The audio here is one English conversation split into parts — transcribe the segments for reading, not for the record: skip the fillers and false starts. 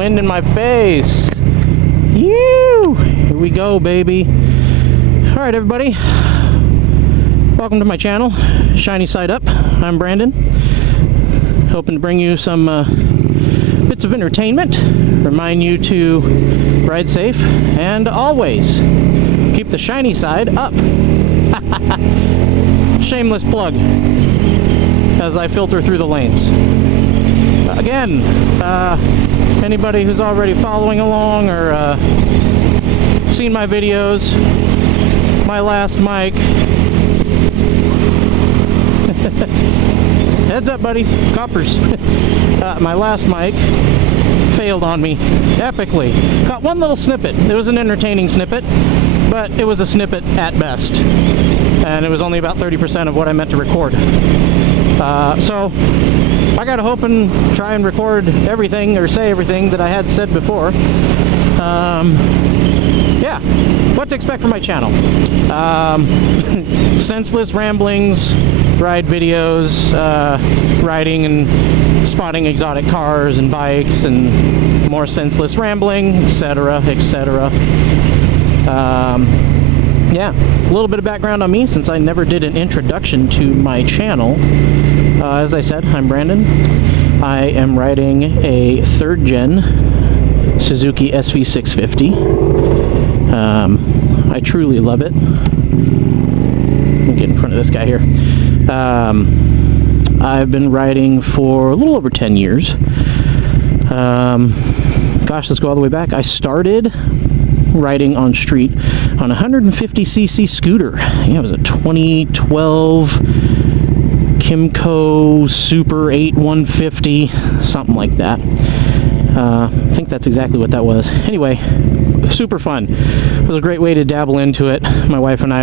wind in my face. Here we go, baby. All right, everybody. Welcome to my channel, Shiny Side Up. I'm Brandon. Hoping to bring you some bits of entertainment. Remind you to ride safe and always keep the shiny side up. Shameless plug as I filter through the lanes. Again, anybody who's already following along or seen my videos, my last mic. Heads up, buddy. Coppers. My last mic failed on me epically. Caught one little snippet. It was an entertaining snippet, but it was a snippet at best. And it was only about 30% of what I meant to record. So I gotta hope and try and record everything or say everything that I had said before. Yeah, what to expect from my channel. Senseless ramblings, ride videos, riding and spotting exotic cars and bikes, and more senseless rambling, etc., etc. Yeah, a little bit of background on me since I never did an introduction to my channel. As I said, I'm Brandon. I am riding a 3rd gen Suzuki SV650. I truly love it. Let me get in front of this guy here. I've been riding for a little over 10 years. Gosh, let's go all the way back. I started riding on street on a 150cc scooter. Yeah, it was a 2012 Kimco Super 8 150, something like that. I think that's exactly what that was. Anyway, super fun. It was a great way to dabble into it. My wife and I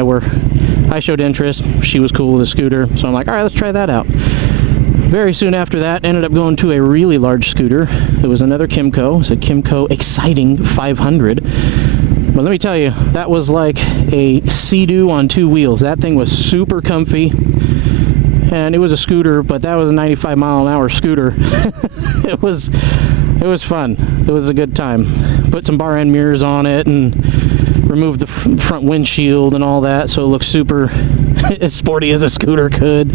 showed interest. She was cool with a scooter, so I'm like, all right, let's try that out. Very soon after that, ended up going to a really large scooter. It was another Kimco. It was a Kimco Exciting 500. But let me tell you, that was like a Sea-Doo on 2 wheels. That thing was super comfy. And it was a scooter, but that was a 95-mile-an-hour scooter. It was fun. It was a good time. Put some bar end mirrors on it and removed the front windshield and all that, so it looks super as sporty as a scooter could.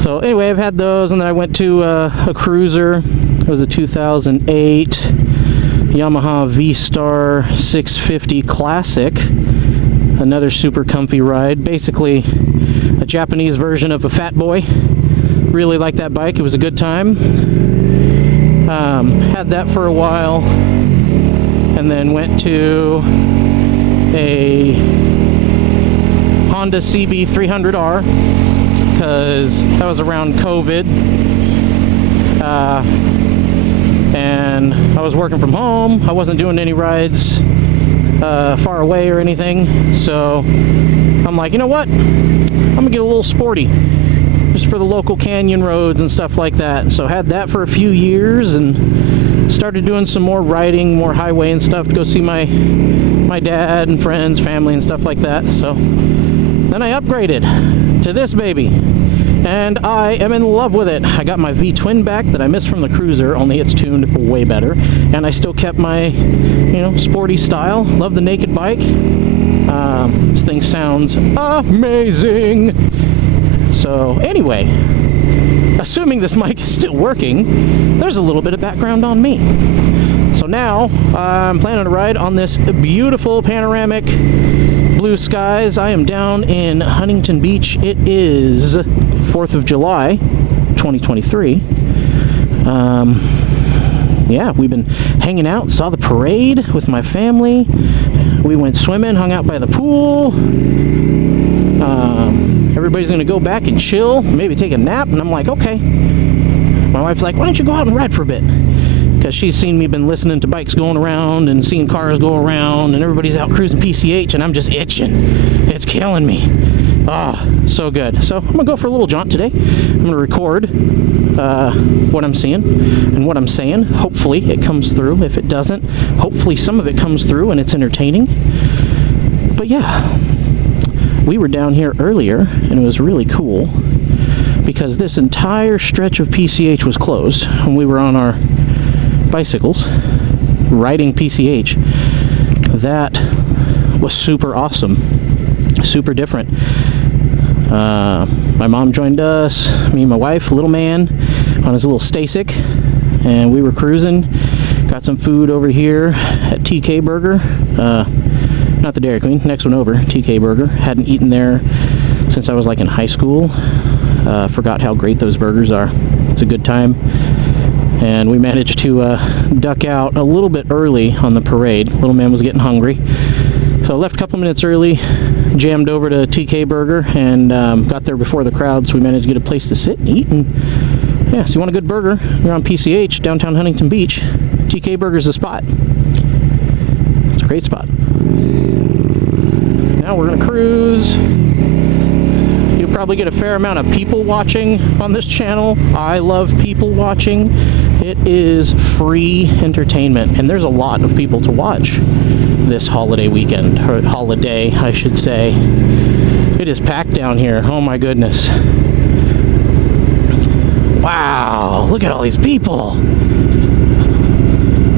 So anyway, I've had those, and then I went to a cruiser. It was a 2008 Yamaha V-Star 650 Classic. Another super comfy ride. Basically a Japanese version of a Fat Boy. Really liked that bike. It was a good time. Had that for a while, and then went to a Honda CB300R because that was around COVID, and I was working from home. I wasn't doing any rides far away or anything, so I'm like, you know what, I'm gonna get a little sporty just for the local canyon roads and stuff like that. So had that for a few years and started doing some more riding, more highway and stuff to go see my dad and friends, family and stuff like that. So then I upgraded to this baby, and I am in love with it. I got my V-twin back that I missed from the cruiser, only it's tuned way better, and I still kept my, you know, sporty style. Love the naked bike. This thing sounds amazing. So anyway, assuming this mic is still working, there's a little bit of background on me. So now I'm planning to ride on this beautiful panoramic blue skies. I am down in Huntington Beach. It is 4th of July 2023. Yeah, we've been hanging out, saw the parade with my family. We went swimming, hung out by the pool. Everybody's gonna go back and chill, maybe take a nap, and I'm like, okay. My wife's like, why don't you go out and ride for a bit? Because she's seen me been listening to bikes going around and seeing cars go around, and everybody's out cruising PCH, and I'm just itching. It's killing me. Ah, so good. So I'm gonna go for a little jaunt today. I'm gonna record what I'm seeing and what I'm saying. Hopefully it comes through. If it doesn't, hopefully some of it comes through and it's entertaining. But yeah, we were down here earlier and it was really cool because this entire stretch of PCH was closed and we were on our bicycles. riding PCH. That was super awesome, super different. My mom joined us, me and my wife, little man, on his little Stasic, and we were cruising. Got some food over here at TK Burger, not the Dairy Queen, next one over, TK Burger. Hadn't eaten there since I was like in high school. Forgot how great those burgers are. It's a good time. And we managed to duck out a little bit early on the parade. Little man was getting hungry, so I left a couple minutes early, jammed over to TK Burger, and got there before the crowd, so we managed to get a place to sit and eat. And yeah, so you want a good burger, you're on PCH, downtown Huntington Beach, TK Burger's the spot. It's a great spot. Now we're gonna cruise. You'll probably get a fair amount of people watching on this channel. I love people watching. It is free entertainment, and there's a lot of people to watch this holiday weekend, or holiday, I should say. It is packed down here. Oh my goodness. Wow, look at all these people.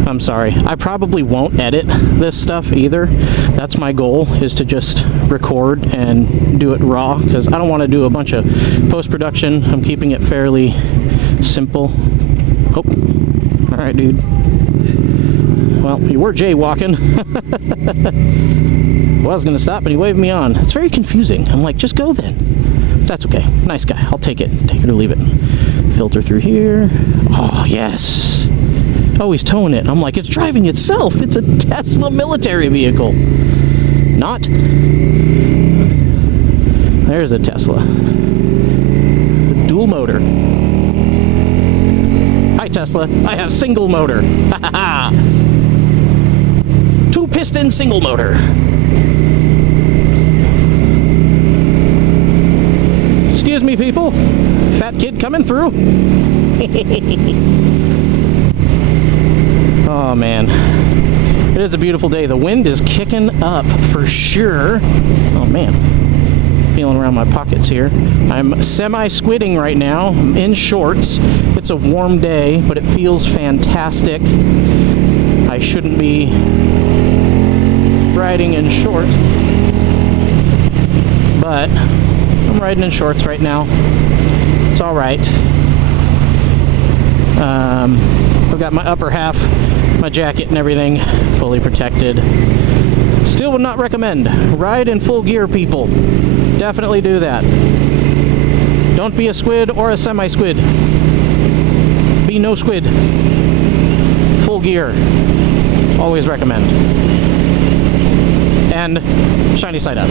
I'm sorry, I probably won't edit this stuff either. That's my goal, is to just record and do it raw, because I don't want to do a bunch of post-production. I'm keeping it fairly simple. Oh, all right, dude. Well, you were jaywalking. Well, I was going to stop, and he waved me on. It's very confusing. I'm like, just go then. That's okay. Nice guy. I'll take it. Take it or leave it. Filter through here. Oh, yes. Oh, he's towing it. I'm like, it's driving itself. It's a Tesla military vehicle. Not. There's a Tesla. The dual motor. Hi, Tesla. I have single motor. Ha ha ha. 2-piston single motor. Excuse me, people. Fat kid coming through. Oh man, it is a beautiful day. The wind is kicking up for sure. Oh man, feeling around my pockets here. I'm semi-squidding right now. I'm in shorts. It's a warm day, but it feels fantastic. I shouldn't be riding in shorts, but I'm riding in shorts right now. It's all right. I've got my upper half, my jacket and everything fully protected. Still would not recommend. Ride in full gear, people. Definitely do that. Don't be a squid or a semi-squid. Be no squid. Full gear. Always recommend. And shiny side up.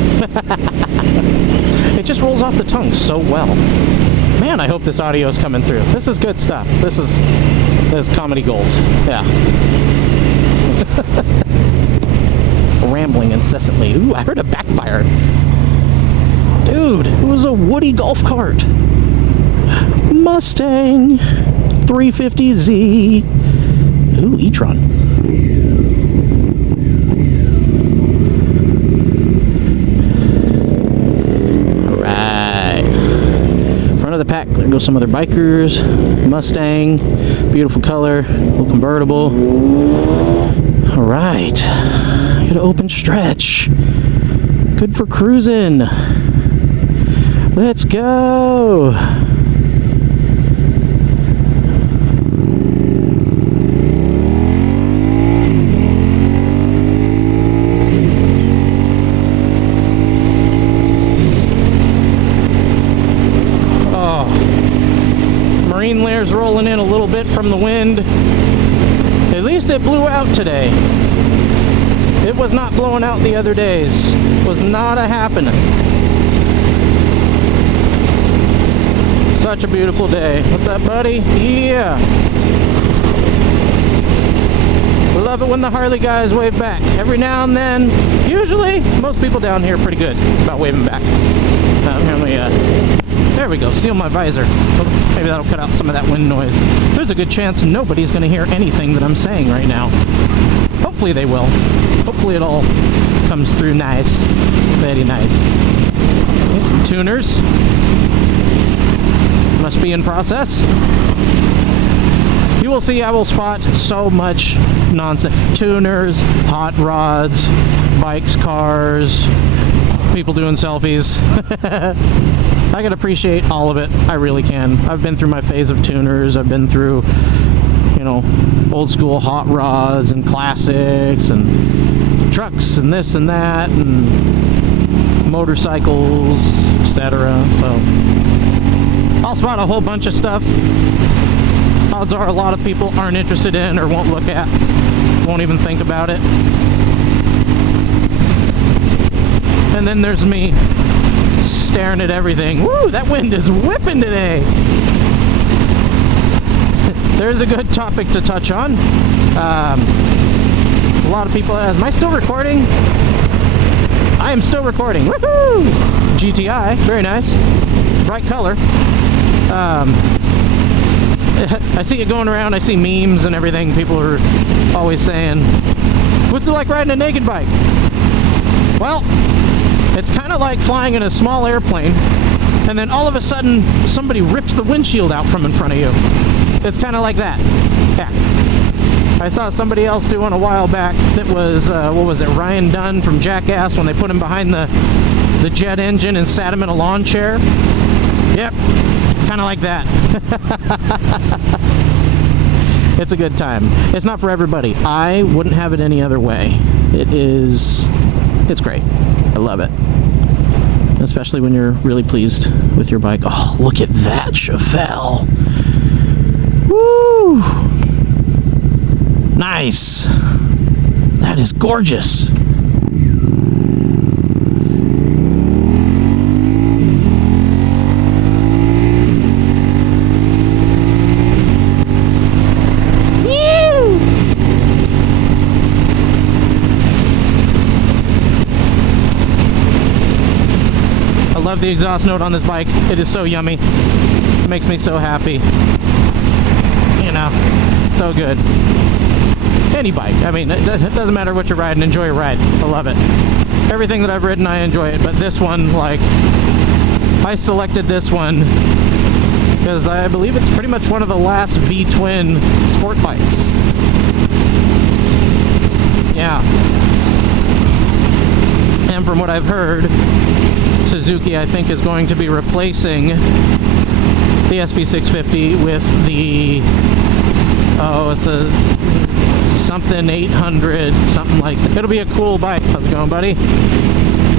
It just rolls off the tongue so well. Man, I hope this audio is coming through. This is good stuff. This is comedy gold. Yeah. Rambling incessantly. Ooh, I heard a backfire. Dude, it was a Woody golf cart. Mustang 350Z. Ooh, e-tron. Of the pack, there goes some other bikers. Mustang, beautiful color, little convertible. All right, good open stretch, good for cruising. Let's go. Marine layers rolling in a little bit from the wind. At least it blew out today. It was not blowing out the other days. It was not a happening. Such a beautiful day. What's up, buddy? Yeah. Love it when the Harley guys wave back. Every now and then. Usually, most people down here are pretty good about waving back. There we go, seal my visor. Maybe that'll cut out some of that wind noise. There's a good chance nobody's going to hear anything that I'm saying right now. Hopefully they will. Hopefully it all comes through nice. Very nice. Okay, some tuners. Must be in process. You will see I will spot so much nonsense. Tuners, hot rods, bikes, cars, people doing selfies. I can appreciate all of it. I really can. I've been through my phase of tuners. I've been through, you know, old school hot rods and classics and trucks and this and that and motorcycles, etc. So I'll spot a whole bunch of stuff. Odds are a lot of people aren't interested in or won't look at, won't even think about it. And then there's me staring at everything. Woo, that wind is whipping today. There's a good topic to touch on. A lot of people ask, am I still recording? I am still recording. Woohoo! GTI, very nice. Bright color. I see it going around, I see memes and everything. People are always saying, what's it like riding a naked bike? Well, it's kind of like flying in a small airplane, and then all of a sudden, somebody rips the windshield out from in front of you. It's kind of like that. Yeah. I saw somebody else do one a while back that was, what was it, Ryan Dunn from Jackass, when they put him behind the jet engine and sat him in a lawn chair. Yep, kind of like that. It's a good time. It's not for everybody. I wouldn't have it any other way. It's great. I love it. Especially when you're really pleased with your bike. Oh, look at that Chevelle. Woo! Nice. That is gorgeous. Love the exhaust note on this bike. It is so yummy. It makes me so happy. You know, so good. Any bike. I mean, it doesn't matter what you're riding. Enjoy your ride. I love it. Everything that I've ridden, I enjoy it. But this one, like, I selected this one because I believe it's pretty much one of the last V-twin sport bikes. Yeah. And from what I've heard, Suzuki, I think, is going to be replacing the SV650 with the, oh, it's a something 800, something like that. It'll be a cool bike. How's it going, buddy? I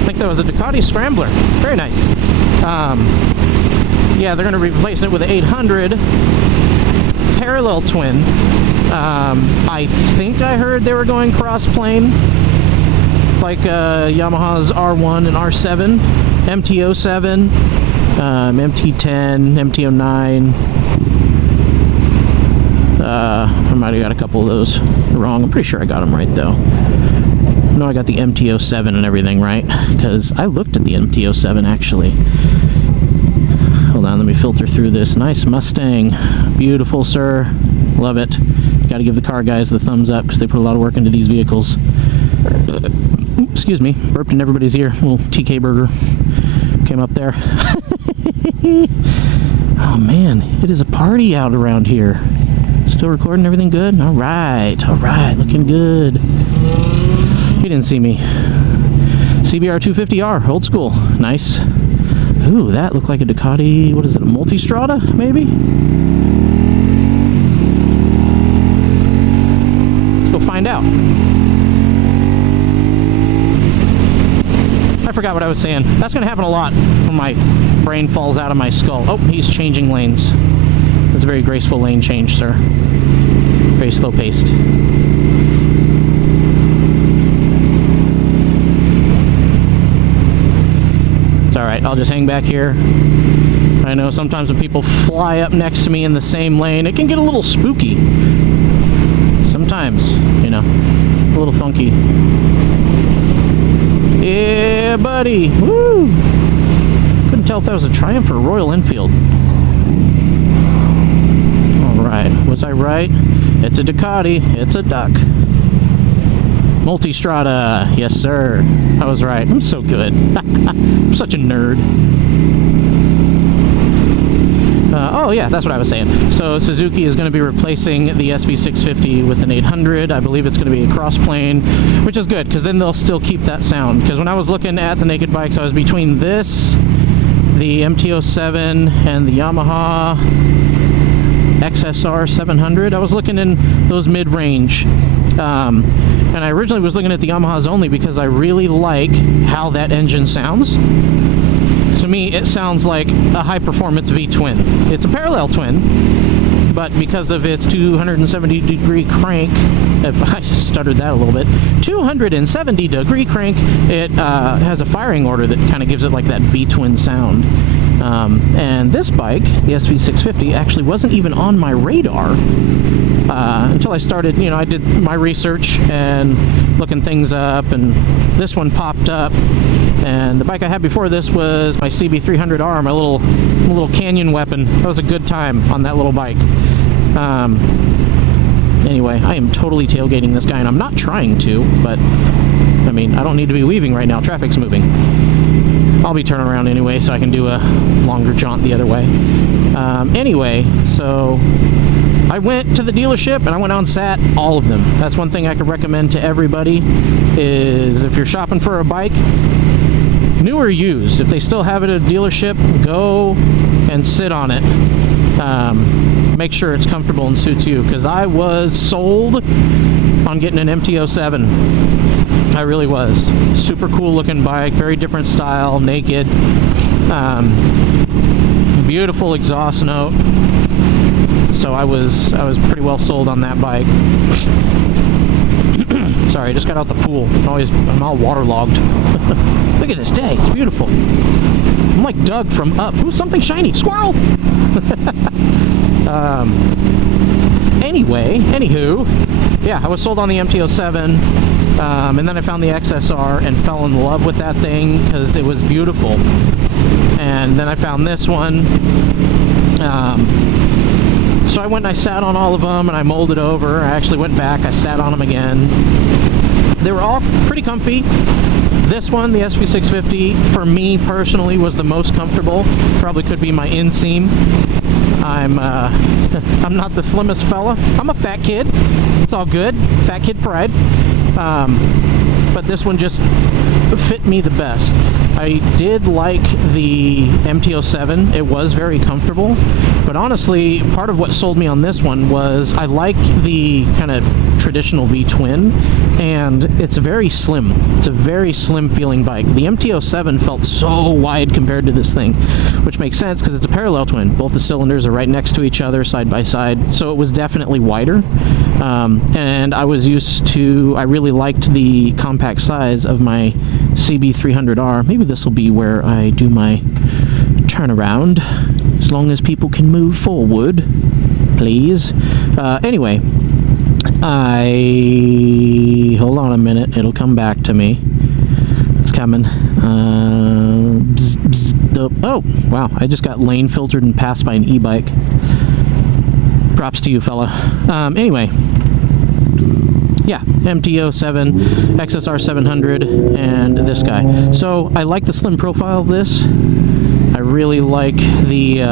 think that was a Ducati Scrambler. Very nice. Yeah, they're going to be replacing it with the 800 parallel twin. I think I heard they were going cross-plane, like Yamaha's R1 and R7, MT-07, MT-10, MT-09. I might have got a couple of those wrong. I'm pretty sure I got them right, though. No, I got the MT-07 and everything right, because I looked at the MT-07, actually. Hold on, let me filter through this. Nice Mustang. Beautiful, sir. Love it. Got to give the car guys the thumbs up, because they put a lot of work into these vehicles. Excuse me, burped in everybody's ear. Little TK burger came up there. Oh man, it is a party out around here. Still recording, everything good? All right, looking good. He didn't see me. CBR 250R, old school, nice. Ooh, that looked like a Ducati, what is it, a Multistrada, maybe? Let's go find out. I forgot what I was saying. That's going to happen a lot when my brain falls out of my skull. Oh, he's changing lanes. That's a very graceful lane change, sir. Very slow paced. It's alright, I'll just hang back here. I know sometimes when people fly up next to me in the same lane, it can get a little spooky. Sometimes, you know, a little funky. Yeah, buddy. Woo! Couldn't tell if that was a Triumph or a Royal Enfield. Alright, was I right? It's a Ducati. It's a duck. Multistrada. Yes, sir. I was right. I'm so good. I'm such a nerd. Oh yeah, that's what I was saying. So Suzuki is going to be replacing the SV650 with an 800. I believe it's going to be a cross-plane, which is good because then they'll still keep that sound. Because when I was looking at the naked bikes, I was between this, the MT-07, and the Yamaha XSR 700. I was looking in those mid-range. And I originally was looking at the Yamahas only because I really like how that engine sounds. To me, it sounds like a high-performance V-twin. It's a parallel twin, but because of its 270-degree crank, if I stuttered that a little bit, 270-degree crank, it has a firing order that kind of gives it like that V-twin sound. And this bike, the SV650, actually wasn't even on my radar until I started, I did my research and looking things up, and this one popped up. And the bike I had before this was my CB300R, my little canyon weapon. That was a good time on that little bike. Anyway, I am totally tailgating this guy, and I'm not trying to, but I mean, I don't need to be weaving right now. Traffic's moving. I'll be turning around anyway, so I can do a longer jaunt the other way. Anyway, so I went to the dealership and I went out and sat all of them. That's one thing I could recommend to everybody, is if you're shopping for a bike, new or used, if they still have it at a dealership, go and sit on it. Make sure it's comfortable and suits you, because I was sold on getting an MT-07. I really was. Super cool looking bike, very different style, naked, beautiful exhaust note. So I was pretty well sold on that bike. Sorry, I just got out the pool. I'm all waterlogged. Look at this day, it's beautiful. I'm like Doug from Up. Ooh, something shiny, squirrel! Anywho, yeah, I was sold on the MT-07, and then I found the XSR and fell in love with that thing because it was beautiful. And then I found this one. So I went and I sat on all of them, and I molded over. I actually went back, I sat on them again. They were all pretty comfy. This one, the SV650, for me personally, was the most comfortable. Probably could be my inseam. I'm not the slimmest fella. I'm a fat kid. It's all good. Fat kid pride. But this one just fit me the best. I did like the MT-07. It was very comfortable. But honestly, part of what sold me on this one was I like the kind of traditional V-twin, and it's very slim. It's a very slim feeling bike. The MT-07 felt so wide compared to this thing, which makes sense because it's a parallel twin. Both the cylinders are right next to each other, side by side, so it was definitely wider. And I really liked the compact size of my CB300R. Maybe this will be where I do my turnaround, as long as people can move forward, please. Anyway, hold on a minute, it'll come back to me. It's coming. Oh, wow, I just got lane filtered and passed by an e-bike. Props to you, fella. Anyway, yeah, MT-07, XSR 700, and this guy. So I like the slim profile of this. I really like the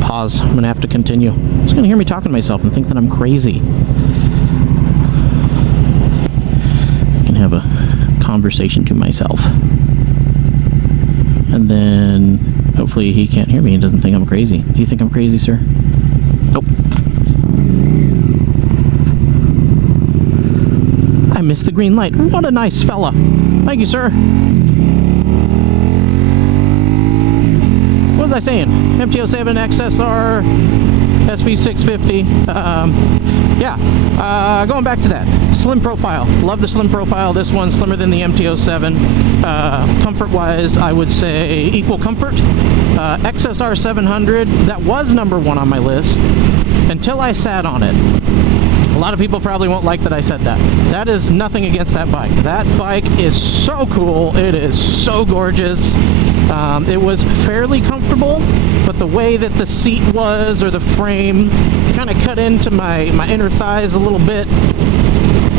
pause. I'm gonna have to continue. It's gonna hear me talking to myself and think that I'm crazy. I can have a conversation to myself, and then hopefully he can't hear me and doesn't think I'm crazy. Do you think I'm crazy, sir? Nope. I missed the green light. What a nice fella. Thank you, sir. What was I saying? MT-07, XSR, SV650. Going back to that. Slim profile. Love the slim profile. This one's slimmer than the MT-07. Comfort-wise, I would say equal comfort. XSR 700, that was number one on my list until I sat on it. A lot of people probably won't like that I said that. That is nothing against that bike. That bike is so cool. It is so gorgeous. It was fairly comfortable, but the way that the seat was, or the frame, kind of cut into my inner thighs a little bit.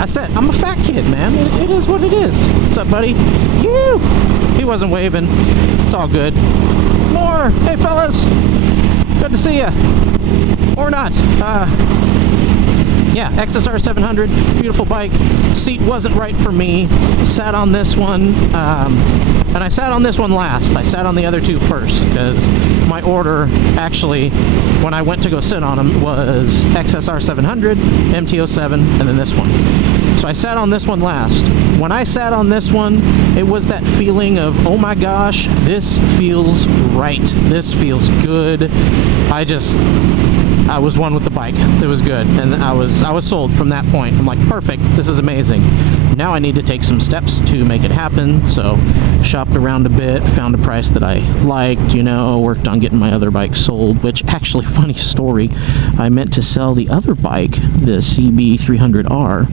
I said, I'm a fat kid, man. It is what it is. What's up, buddy? You! He wasn't waving. It's all good. More! Hey, fellas! Good to see ya. Or not. Yeah, XSR 700, beautiful bike. Seat wasn't right for me. Sat on this one, and I sat on this one last. I sat on the other two first, because my order, actually, when I went to go sit on them, was XSR 700, MT-07, and then this one. So I sat on this one last. When I sat on this one, it was that feeling of, oh my gosh, this feels right. This feels good. I was one with the bike. It was good, and I was sold from that point. I'm like, perfect, this is amazing. Now I need to take some steps to make it happen. So shopped around a bit, found a price that I liked, you know, worked on getting my other bike sold, which actually, funny story, I meant to sell the other bike, the CB300R,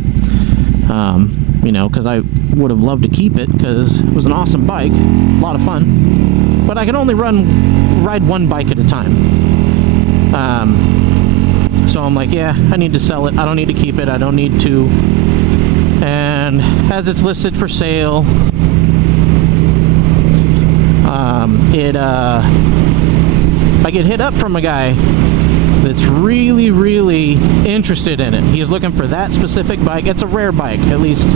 you know, because I would have loved to keep it because it was an awesome bike, a lot of fun, but I can only ride one bike at a time. So I'm like, yeah, I need to sell it. I don't need to keep it. I don't need to. And as it's listed for sale, I get hit up from a guy that's really, really interested in it. He's looking for that specific bike. It's a rare bike, at least.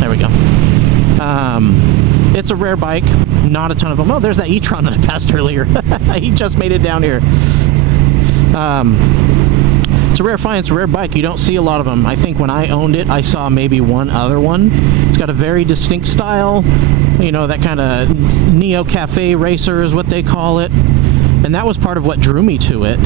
There we go. It's a rare bike, not a ton of them. Oh, there's that e-tron that I passed earlier. He just made it down here. It's a rare find. It's a rare bike. You don't see a lot of them. I think when I owned it, I saw maybe one other one. It's got a very distinct style, you know, that kind of neo cafe racer is what they call it, and that was part of what drew me to it.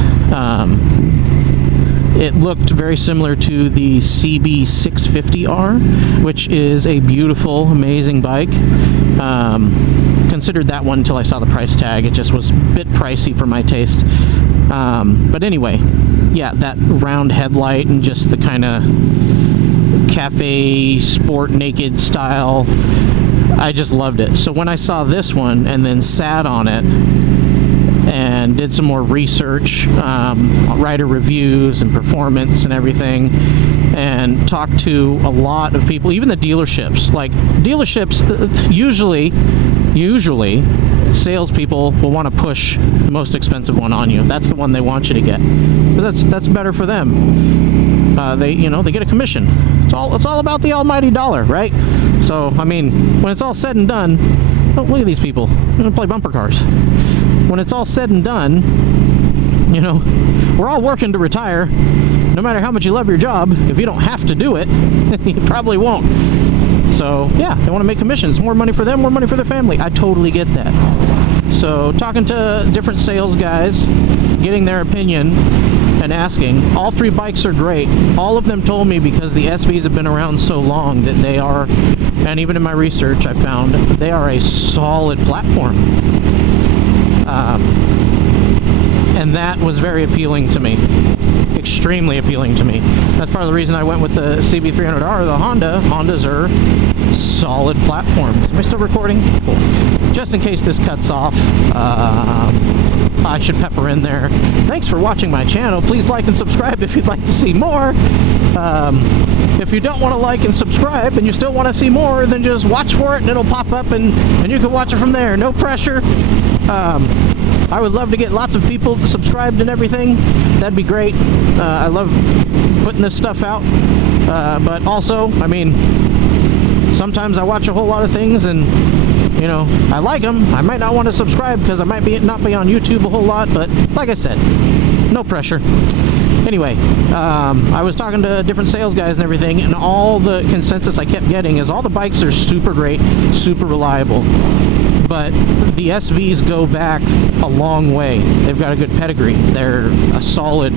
It looked very similar to the CB650R, which is a beautiful, amazing bike. Considered that one until I saw the price tag. It just was a bit pricey for my taste. But anyway, yeah, that round headlight and just the kind of cafe sport naked style, I just loved it. So when I saw this one and then sat on it and did some more research, rider reviews and performance and everything, and talked to a lot of people, even the dealerships. Like, dealerships, usually salespeople will want to push the most expensive one on you. That's the one they want you to get. But that's better for them. They get a commission. It's all about the almighty dollar, right? So, I mean, when it's all said and done, oh, look at these people. They're gonna play bumper cars. When it's all said and done, you know, we're all working to retire. No matter how much you love your job, if you don't have to do it, you probably won't. So, yeah, they want to make commissions. More money for them, more money for their family. I totally get that. So, talking to different sales guys, getting their opinion, and asking. All three bikes are great. All of them told me, because the SVs have been around so long, that they are, and even in my research I found, they are a solid platform. And that was very appealing to me. Extremely appealing to me. That's part of the reason I went with the CB300R, the Honda. Hondas are solid platforms. Am I still recording? Cool. Just in case this cuts off, I should pepper in there. Thanks for watching my channel. Please like and subscribe if you'd like to see more. If you don't want to like and subscribe and you still want to see more, then just watch for it and it'll pop up and you can watch it from there. No pressure. I would love to get lots of people subscribed and everything. That'd be great. I love putting this stuff out. But also, I mean, sometimes I watch a whole lot of things and, you know, I like them. I might not want to subscribe because I might not be on YouTube a whole lot, but like I said, no pressure. Anyway, I was talking to different sales guys and everything, and all the consensus I kept getting is all the bikes are super great, super reliable. But the SVs go back a long way. They've got a good pedigree. They're a solid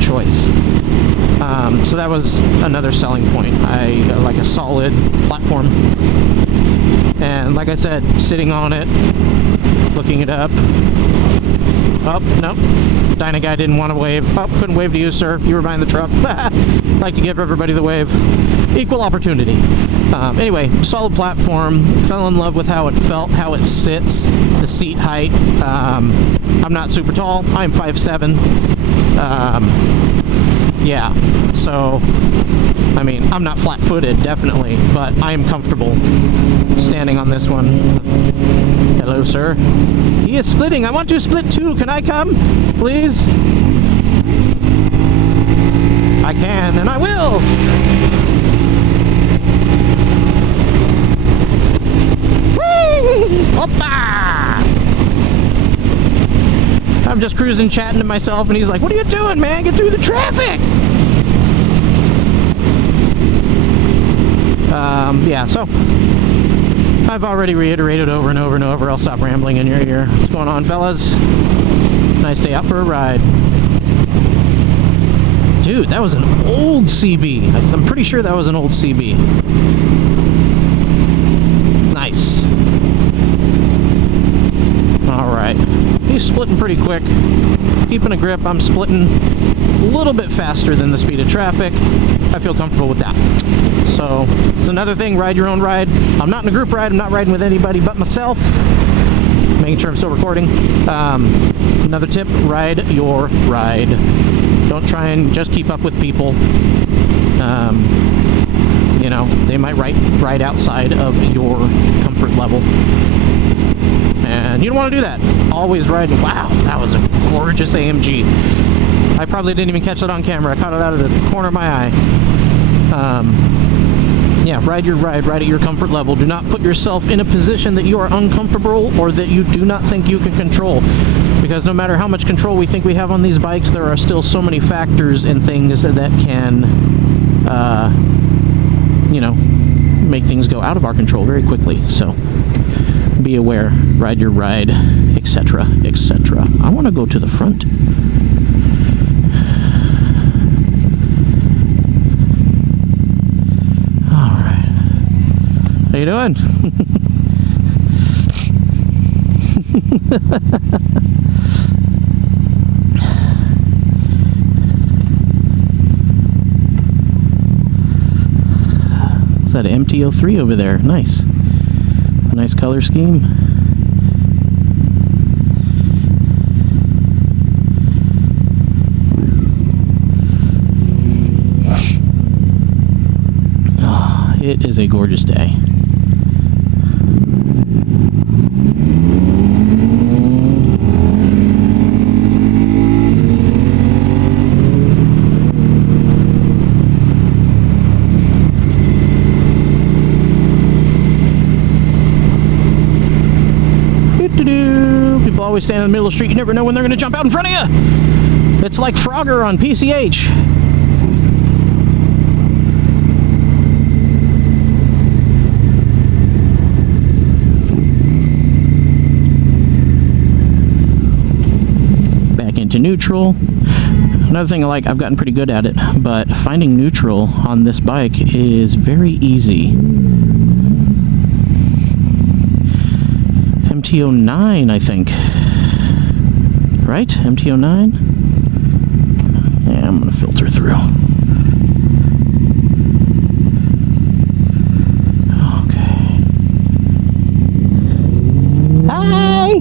choice. So that was another selling point. I like a solid platform. And like I said, sitting on it, looking it up. Oh, no. Dyna guy didn't want to wave. Oh, couldn't wave to you, sir. You were behind the truck. Like to give everybody the wave. Equal opportunity. Anyway, solid platform. Fell in love with how it felt, how it sits, the seat height. I'm not super tall. I'm 5'7". Yeah, so, I mean, I'm not flat-footed, definitely, but I am comfortable standing on this one. Hello, sir. He is splitting. I want to split too. Can I come, please? I can, and I will! Whee! Hoppa! I'm just cruising, chatting to myself, and he's like, what are you doing, man? Get through the traffic! Yeah, so I've already reiterated over and over and over. I'll stop rambling in your ear. What's going on, fellas? Nice day out for a ride. Dude, that was an old CB. I'm pretty sure that was an old CB. Nice. Alright. He's splitting pretty quick. Keeping a grip. I'm splitting a little bit faster than the speed of traffic. I feel comfortable with that. So, it's another thing, ride your own ride. I'm not in a group ride. I'm not riding with anybody but myself. Making sure I'm still recording. Another tip, ride your ride. Don't try and just keep up with people. You know, they might ride outside of your comfort level. And you don't want to do that. Always ride. Wow, that was a gorgeous AMG. I probably didn't even catch it on camera. I caught it out of the corner of my eye. Yeah, ride your ride, ride at your comfort level. Do not put yourself in a position that you are uncomfortable or that you do not think you can control. Because no matter how much control we think we have on these bikes, there are still so many factors and things that can, you know, make things go out of our control very quickly. So be aware, ride your ride, etc., etc. I want to go to the front. How you doing? Is that an MT-03 over there? Nice. A nice color scheme. Oh, it is a gorgeous day. People always stand in the middle of the street. You never know when they're going to jump out in front of you. It's like Frogger on PCH. Back into neutral. Another thing I like, I've gotten pretty good at it, but finding neutral on this bike is very easy. MT-09, I think. Right? MT-09? Yeah, I'm gonna filter through. Okay. Hi!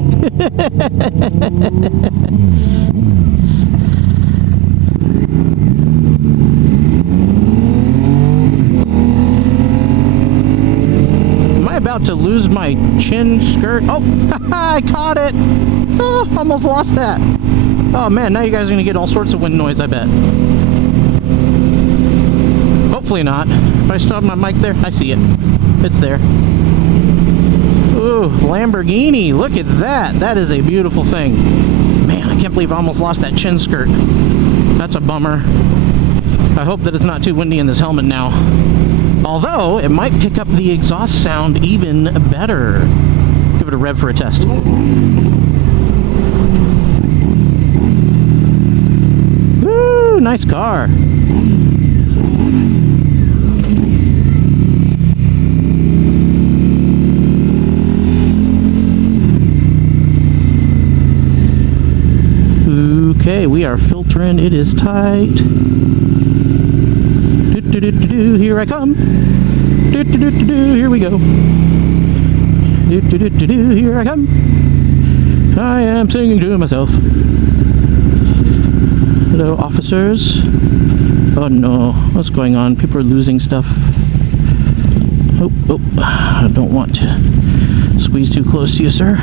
About to lose my chin skirt. Oh, I caught it. Oh, almost lost that. Oh man, now you guys are gonna get all sorts of wind noise, I bet. Hopefully not. If I still have my mic there, I see it. It's there. Ooh, Lamborghini, look at that. That is a beautiful thing. Man, I can't believe I almost lost that chin skirt. That's a bummer. I hope that it's not too windy in this helmet now. Although, it might pick up the exhaust sound even better. Give it a rev for a test. Woo, nice car. Okay, we are filtering. It is tight. Here I come. Here we go. Here I come. I am singing to myself. Hello, officers. Oh no, what's going on? People are losing stuff. Oh, I don't want to squeeze too close to you, sir.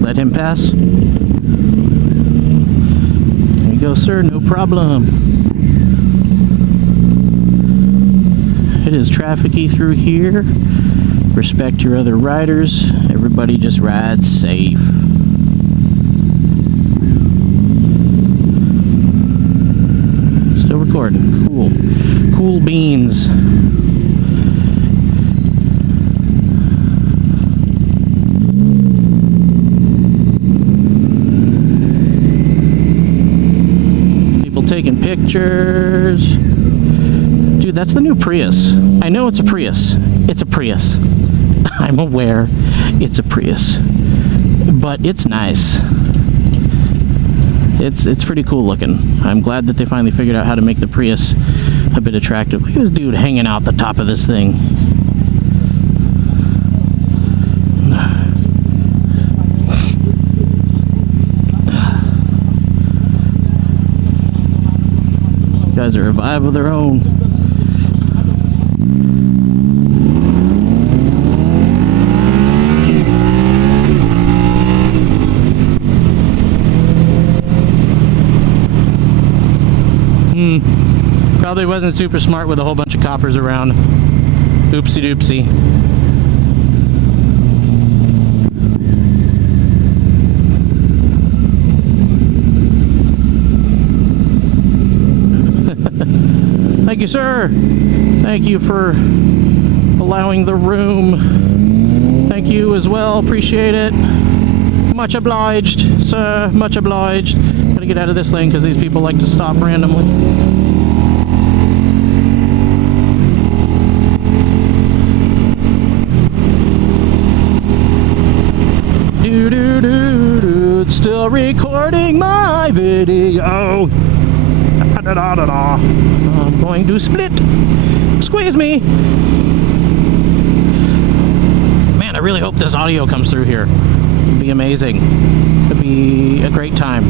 Let him pass. There you go, sir, no problem. It is trafficy through here. Respect your other riders. Everybody just rides safe. Still recording. Cool. Cool beans. People taking pictures. Dude, that's the new Prius. I know it's a Prius. It's a Prius. I'm aware it's a Prius. But it's nice. It's pretty cool looking. I'm glad that they finally figured out how to make the Prius a bit attractive. Look at this dude hanging out the top of this thing. These guys are a vibe of their own. Probably wasn't super smart with a whole bunch of coppers around. Oopsie doopsie. Thank you, sir. Thank you for allowing the room. Thank you as well. Appreciate it. Much obliged, sir. Much obliged. Gotta get out of this lane because these people like to stop randomly. It's still recording my video. I'm going to split. Squeeze me. Man, I really hope this audio comes through here. It'd be amazing. It'd be a great time.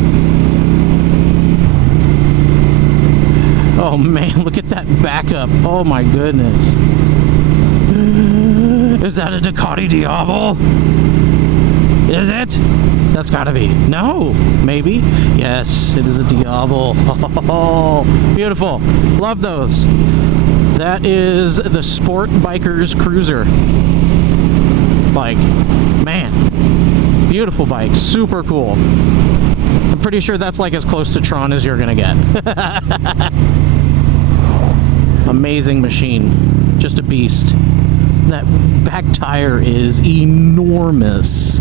Oh man, look at that backup. Oh my goodness. Is that a Ducati Diavolo? Is it? That's gotta be. No, maybe. Yes, it is a Diavolo. Oh, beautiful. Love those. That is the Sport Bikers Cruiser bike. Man, beautiful bike. Super cool. I'm pretty sure that's like as close to Tron as you're gonna get. Amazing machine. Just a beast. That back tire is enormous.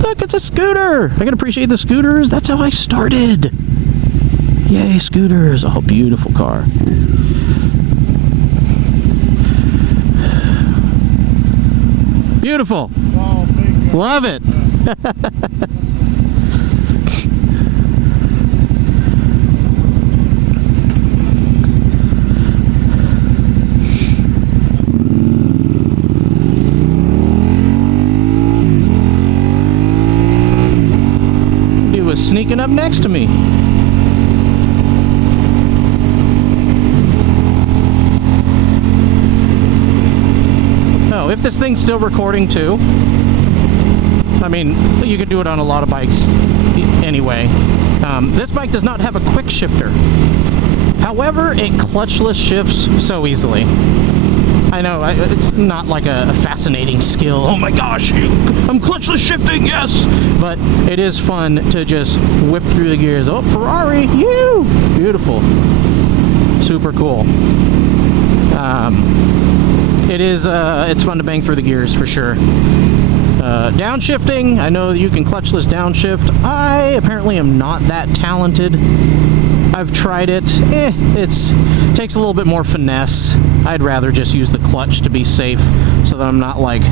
Look, it's a scooter. I can appreciate the scooters. That's how I started. Yay, scooters. Oh, beautiful car. Beautiful. Love it. Was sneaking up next to me. Oh, if this thing's still recording too. I mean, you could do it on a lot of bikes anyway. This bike does not have a quick shifter. However, it clutchless shifts so easily. I know, it's not like a fascinating skill. Oh my gosh, I'm clutchless shifting, yes! But it is fun to just whip through the gears. Oh, Ferrari, you! Beautiful. Super cool. It's fun to bang through the gears for sure. Downshifting, I know you can clutchless downshift. I apparently am not that talented. I've tried it. It takes a little bit more finesse. I'd rather just use the clutch to be safe so that I'm not like,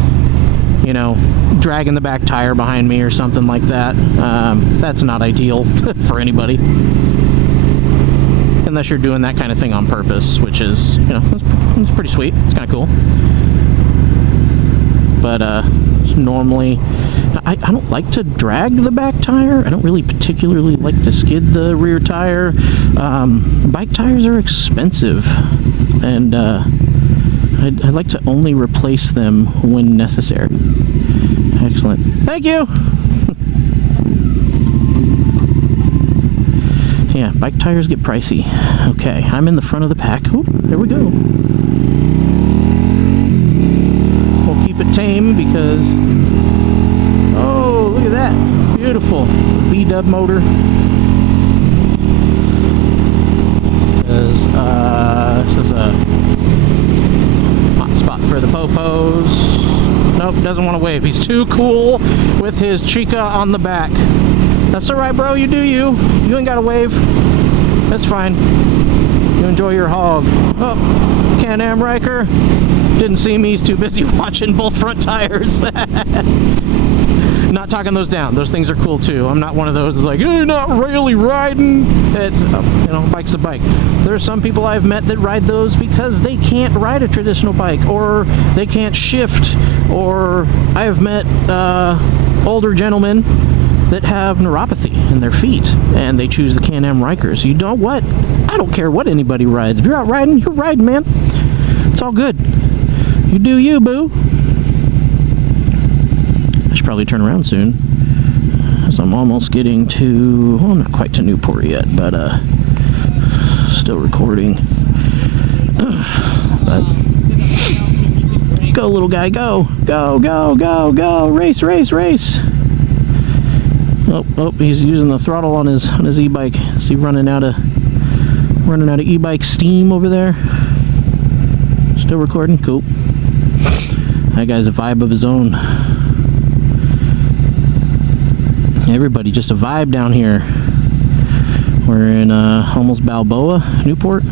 you know, dragging the back tire behind me or something like that. That's not ideal for anybody. Unless you're doing that kind of thing on purpose, which is, you know, it's pretty sweet. It's kind of cool. But normally, I don't like to drag the back tire. I don't really particularly like to skid the rear tire. Bike tires are expensive, and I like to only replace them when necessary. Excellent. Thank you! Yeah, bike tires get pricey. Okay, I'm in the front of the pack. Oh, there we go. We'll keep it tame because... Oh, look at that. Beautiful. V-dub motor. Because, this is a hot spot for the popos. Nope, doesn't want to wave. He's too cool with his Chica on the back. That's alright, bro. You do you. You ain't got to wave. That's fine. You enjoy your hog. Oh, Can-Am Riker. Didn't see me. He's too busy watching both front tires. Not talking those down. Those things are cool too. I'm not one of those that's like, you're not really riding. It's, you know, bike's a bike. There are some people I've met that ride those because they can't ride a traditional bike, or they can't shift, or I have met older gentlemen that have neuropathy in their feet, and they choose the Can-Am Rikers. You know what? I don't care what anybody rides. If you're out riding, you're riding, man. It's all good. You do you, boo. I should probably turn around soon, as I'm almost getting to, well, not quite to Newport yet, but still recording. But go, little guy, go, go, go, go, go, race, race, race. Oh, he's using the throttle on his e-bike. Is he running out of e-bike steam over there? Still recording? Cool. That guy's a vibe of his own. Everybody just a vibe down here. We're in almost Balboa, Newport.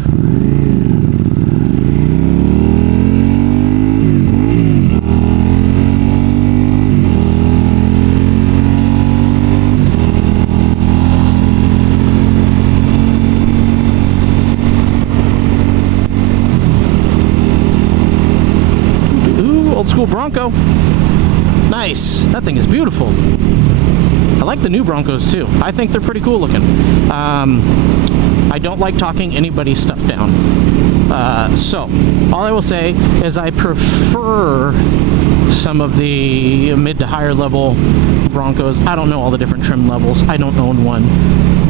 Old school Bronco. Nice. That thing is beautiful. I like the new Broncos too. I think they're pretty cool looking. I don't like talking anybody's stuff down. So all I will say is I prefer some of the mid to higher level Broncos. I don't know all the different trim levels. I don't own one.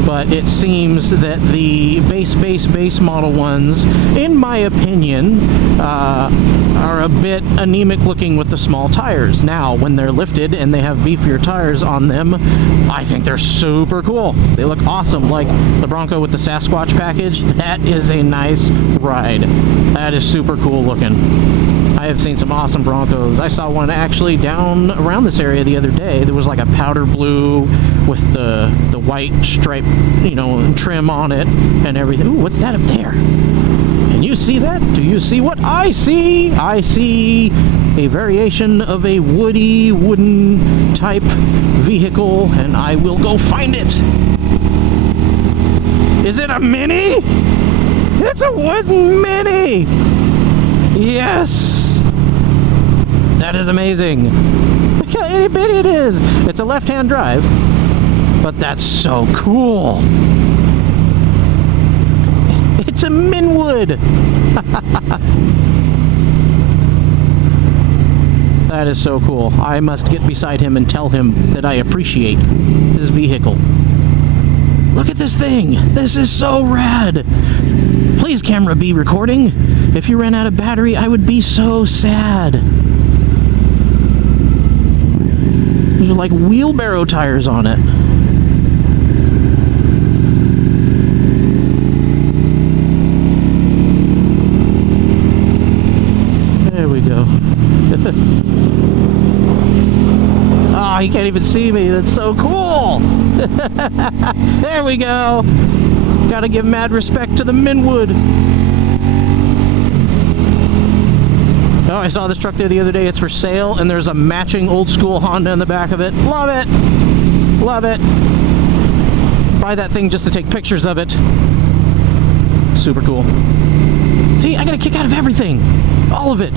But it seems that the base model ones, in my opinion, are a bit anemic looking with the small tires. Now, when they're lifted and they have beefier tires on them, I think they're super cool. They look awesome, like the Bronco with the Sasquatch package. That is a nice ride. That is super cool looking. I have seen some awesome Broncos. I saw one actually down around this area the other day. There was like a powder blue with the white stripe, you know, trim on it and everything. Ooh, what's that up there? Can you see that? Do you see what I see? I see a variation of a wooden type vehicle, and I will go find it. Is it a Mini? It's a wooden Mini! Yes! That is amazing. Look how itty bitty it is. It's a left-hand drive, but that's so cool. It's a Minwood. That is so cool. I must get beside him and tell him that I appreciate his vehicle. Look at this thing. This is so rad. Please, camera, be recording. If you ran out of battery, I would be so sad. There's like wheelbarrow tires on it. There we go. Oh, you can't even see me. That's so cool. There we go. Gotta give mad respect to the Minwood. Oh, I saw this truck there the other day. It's for sale, and there's a matching old school Honda in the back of it. Love it. Love it. Buy that thing just to take pictures of it. Super cool. See, I got a kick out of everything. All of it.